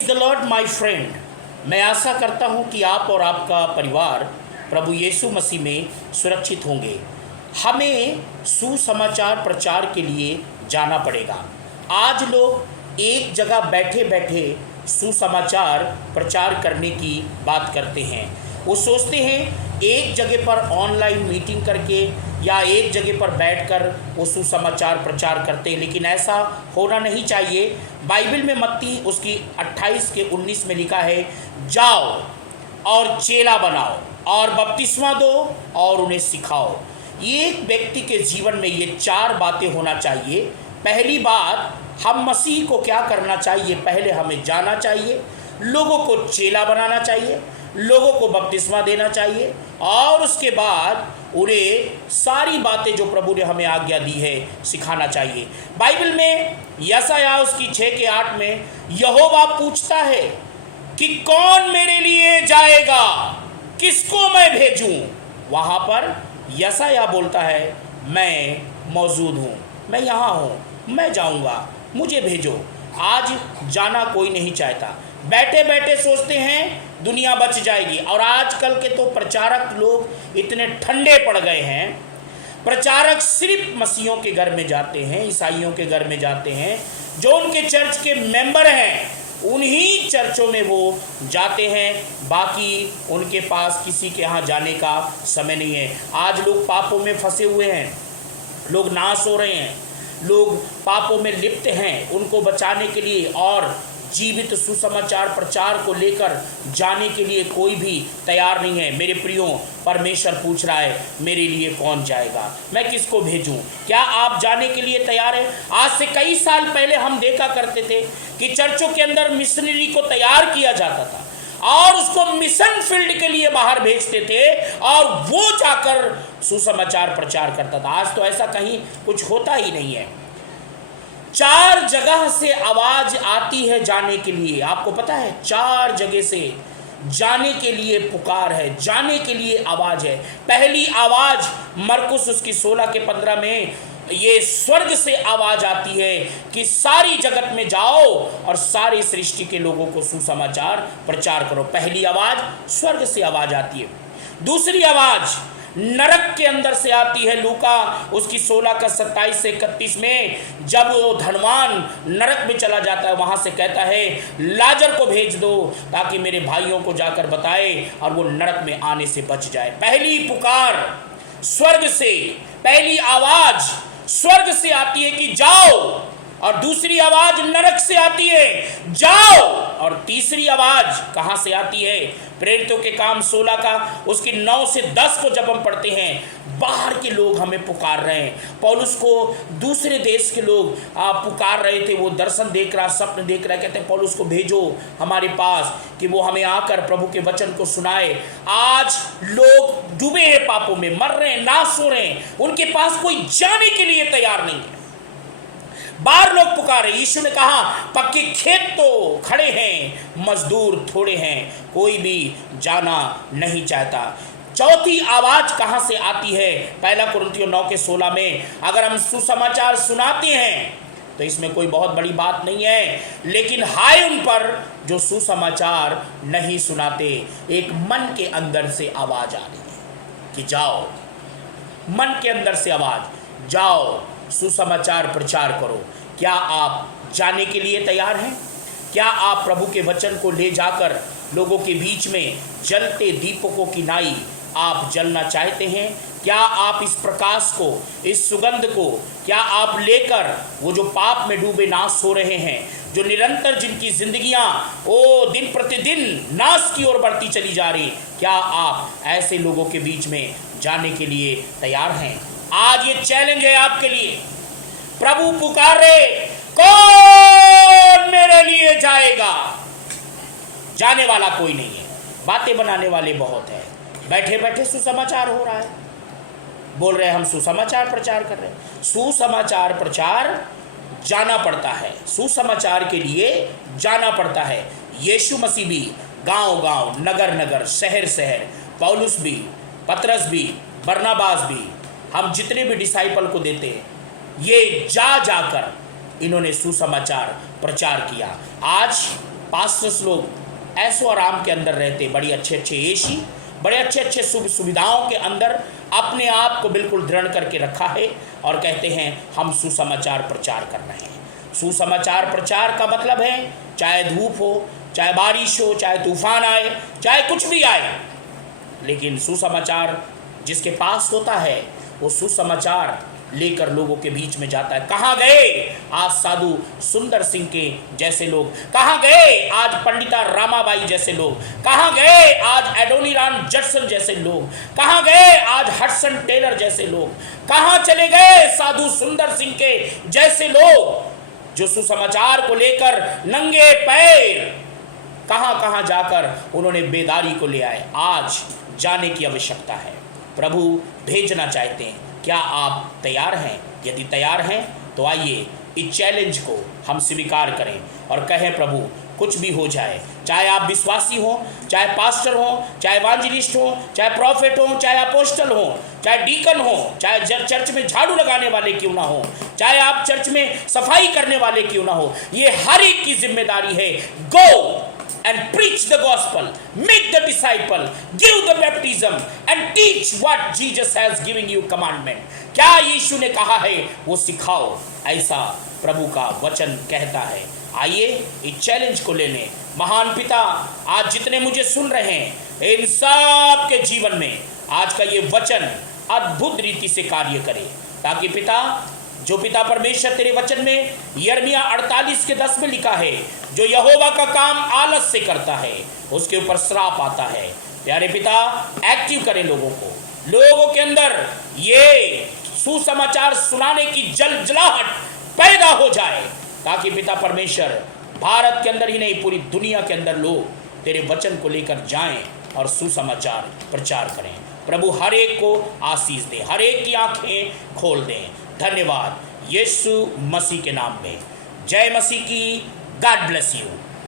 The Lord my friend. मैं आशा करता हूं कि आप और आपका परिवार प्रभु यीशु मसीह में सुरक्षित होंगे। हमें सुसमाचार प्रचार के लिए जाना पड़ेगा। आज लोग एक जगह बैठे बैठे सुसमाचार प्रचार करने की बात करते हैं। वो सोचते हैं एक जगह पर ऑनलाइन मीटिंग करके या एक जगह पर बैठकर वो सुसमाचार प्रचार करते हैं, लेकिन ऐसा होना नहीं चाहिए। बाइबल में मत्ती उसकी 28 के 19 में लिखा है, जाओ और चेला बनाओ और बपतिस्मा दो और उन्हें सिखाओ। एक व्यक्ति के जीवन में ये 4 बातें होना चाहिए। पहली बात, हम मसीह को क्या करना चाहिए? पहले हमें जाना चाहिए, लोगों को चेला बनाना चाहिए, लोगों को बपतिस्मा देना चाहिए और उसके बाद उन्हें सारी बातें जो प्रभु ने हमें आज्ञा दी है सिखाना चाहिए। बाइबल में यशायाह उसकी 6 के 8 में यहोवा पूछता है कि कौन मेरे लिए जाएगा, किसको मैं भेजूं? वहां पर यशायाह बोलता है, मैं मौजूद हूं, मैं यहाँ हूं, मैं जाऊंगा, मुझे भेजो। आज जाना कोई नहीं चाहता, बैठे बैठे सोचते हैं दुनिया बच जाएगी। और आजकल के तो प्रचारक लोग इतने ठंडे पड़ गए हैं। प्रचारक सिर्फ मसीहों के घर में जाते हैं, ईसाइयों के घर में जाते हैं, जो उनके चर्च के मेंबर हैं उन्हीं चर्चों में वो जाते हैं, बाकी उनके पास किसी के यहाँ जाने का समय नहीं है। आज लोग पापों में फंसे हुए हैं, लोग नाश हो रहे हैं, लोग पापों में लिप्त हैं। उनको बचाने के लिए और जीवित सुसमाचार प्रचार को लेकर जाने के लिए कोई भी तैयार नहीं है। मेरे प्रियो, परमेश्वर पूछ रहा है, मेरे लिए कौन जाएगा, मैं किसको भेजूं? क्या आप जाने के लिए तैयार हैं? आज से कई साल पहले हम देखा करते थे कि चर्चों के अंदर मिशनरी को तैयार किया जाता था और उसको मिशन फील्ड के लिए बाहर भेजते थे और वो जाकर सुसमाचार प्रचार करता था। आज तो ऐसा कहीं कुछ होता ही नहीं है। 4 जगह से आवाज आती है जाने के लिए। आपको पता है, 4 जगह से जाने के लिए पुकार है, जाने के लिए आवाज है। पहली आवाज मरकुस उसकी 16 के 15 में ये स्वर्ग से आवाज आती है कि सारी जगत में जाओ और सारी सृष्टि के लोगों को सुसमाचार प्रचार करो। पहली आवाज स्वर्ग से आवाज आती है। दूसरी आवाज नरक के अंदर से आती है। लूका उसकी 16 का 27 से 31 में जब वो धनवान नरक में चला जाता है, वहां से कहता है, लाजर को भेज दो ताकि मेरे भाइयों को जाकर बताए और वो नरक में आने से बच जाए। पहली पुकार स्वर्ग से, पहली आवाज स्वर्ग से आती है कि जाओ, और दूसरी आवाज नरक से आती है, जाओ। और तीसरी आवाज कहां से आती है? प्रेरितों के काम 16 का उसकी 9 से 10 को जब हम पढ़ते हैं, बाहर के लोग हमें पुकार रहे हैं। पौलुस को दूसरे देश के लोग पुकार रहे थे, वो दर्शन देख रहा, स्वप्न देख रहा, कहते हैं पौलुस को भेजो हमारे पास कि वो हमें आकर प्रभु के वचन को सुनाए। आज लोग डूबे हैं पापों में, मर रहे हैं, नाश हो रहे हैं, उनके पास कोई जाने के लिए तैयार नहीं है। बाहर लोग पुकारे। यीशु ने कहा, पक्के खेत तो खड़े हैं, मजदूर थोड़े हैं, कोई भी जाना नहीं चाहता। चौथी आवाज कहां से आती है? पहला कुरिन्थियों 9 के 16 में, अगर हम सुसमाचार सुनाते हैं तो इसमें कोई बहुत बड़ी बात नहीं है, लेकिन हाय उन पर जो सुसमाचार नहीं सुनाते। एक मन के अंदर से आवाज आ रही है कि जाओ, मन के अंदर से आवाज, जाओ सुसमाचार प्रचार करो। क्या आप जाने के लिए तैयार हैं? क्या आप प्रभु के वचन को ले जाकर लोगों के बीच में जलते दीपकों की नाई आप जलना चाहते हैं? क्या आप इस प्रकाश को, इस सुगंध को, क्या आप लेकर वो जो पाप में डूबे नाश हो रहे हैं, जो निरंतर जिनकी जिंदगियां दिन प्रतिदिन नाश की ओर बढ़ती चली जा रही, क्या आप ऐसे लोगों के बीच में जाने के लिए तैयार हैं? आज ये चैलेंज है आपके लिए। प्रभु पुकार रहे, कौन मेरे लिए जाएगा? जाने वाला कोई नहीं है, बातें बनाने वाले बहुत हैं। बैठे बैठे सुसमाचार हो रहा है, बोल रहे हैं हम सुसमाचार प्रचार कर रहे हैं। सुसमाचार प्रचार जाना पड़ता है, सुसमाचार के लिए जाना पड़ता है। यीशु मसीह भी गांव गांव, नगर नगर, शहर शहर, पौलुस भी, पतरस भी, बरनबास भी, हम जितने भी डिसाइपल को देते हैं, ये जा जाकर इन्होंने सुसमाचार प्रचार किया। आज पास्टर्स लोग ऐसो आराम के अंदर रहते, बड़ी अच्छे अच्छे एसी, बड़े अच्छे अच्छे सुविधाओं के अंदर अपने आप को बिल्कुल दृढ़ करके रखा है और कहते हैं हम सुसमाचार प्रचार कर रहे हैं। सुसमाचार प्रचार का मतलब है चाहे धूप हो, चाहे बारिश हो, चाहे तूफान आए, चाहे कुछ भी आए, लेकिन सुसमाचार जिसके पास होता है वो सुसमाचार लेकर लोगों के बीच में जाता है। कहाँ गए आज साधु सुंदर सिंह के जैसे लोग, कहाँ गए आज पंडिता रामाबाई जैसे लोग, कहाँ गए आज एडोनीराम जटसन जैसे लोग, कहाँ गए आज हडसन टेलर जैसे लोग, कहाँ चले गए साधु सुंदर सिंह के जैसे लोग जो सुसमाचार को लेकर नंगे पैर कहाँ कहाँ जाकर उन्होंने बेदारी को ले आए। आज जाने की आवश्यकता है, प्रभु भेजना चाहते हैं। क्या आप तैयार हैं? यदि तैयार हैं तो आइए इस चैलेंज को हम स्वीकार करें और कहें प्रभु कुछ भी हो जाए, चाहे आप विश्वासी हो, चाहे पास्टर हो, चाहे इवांजेलिस्ट हो, चाहे प्रॉफिट हो, चाहे अपोस्टल हो, चाहे डीकन हो, चाहे चर्च में झाड़ू लगाने वाले क्यों ना हो, चाहे आप चर्च में सफाई करने वाले क्यों ना हो, ये हर एक की जिम्मेदारी है। गो and preach the gospel, make the disciple, give the baptism and teach what Jesus has given you commandment। क्या यीशु ने कहा है वो सिखाओ, ऐसा प्रभु का वचन कहता है। आइए इस चैलेंज को लेने। महान पिता, आज जितने मुझे सुन रहे हैं इन सब के जीवन में आज का ये वचन अद्भुत रीति से कार्य करे, ताकि पिता जो पिता परमेश्वर तेरे वचन में यिर्मयाह 48:10 में लिखा है, जो यहोवा का काम आलस से करता है उसके ऊपर श्राप आता है। प्यारे पिता एक्टिव करें लोगों को, लोगों के अंदर ये सुसमाचार सुनाने की जलजलाहट पैदा हो जाए, ताकि पिता परमेश्वर भारत के अंदर ही नहीं पूरी दुनिया के अंदर लोग तेरे वचन को लेकर जाएं और सुसमाचार प्रचार करें। प्रभु हर एक को आशीष दे, हर एक की आंखें खोल दें। धन्यवाद यीशु मसीह के नाम में। जय मसीह की। God bless you.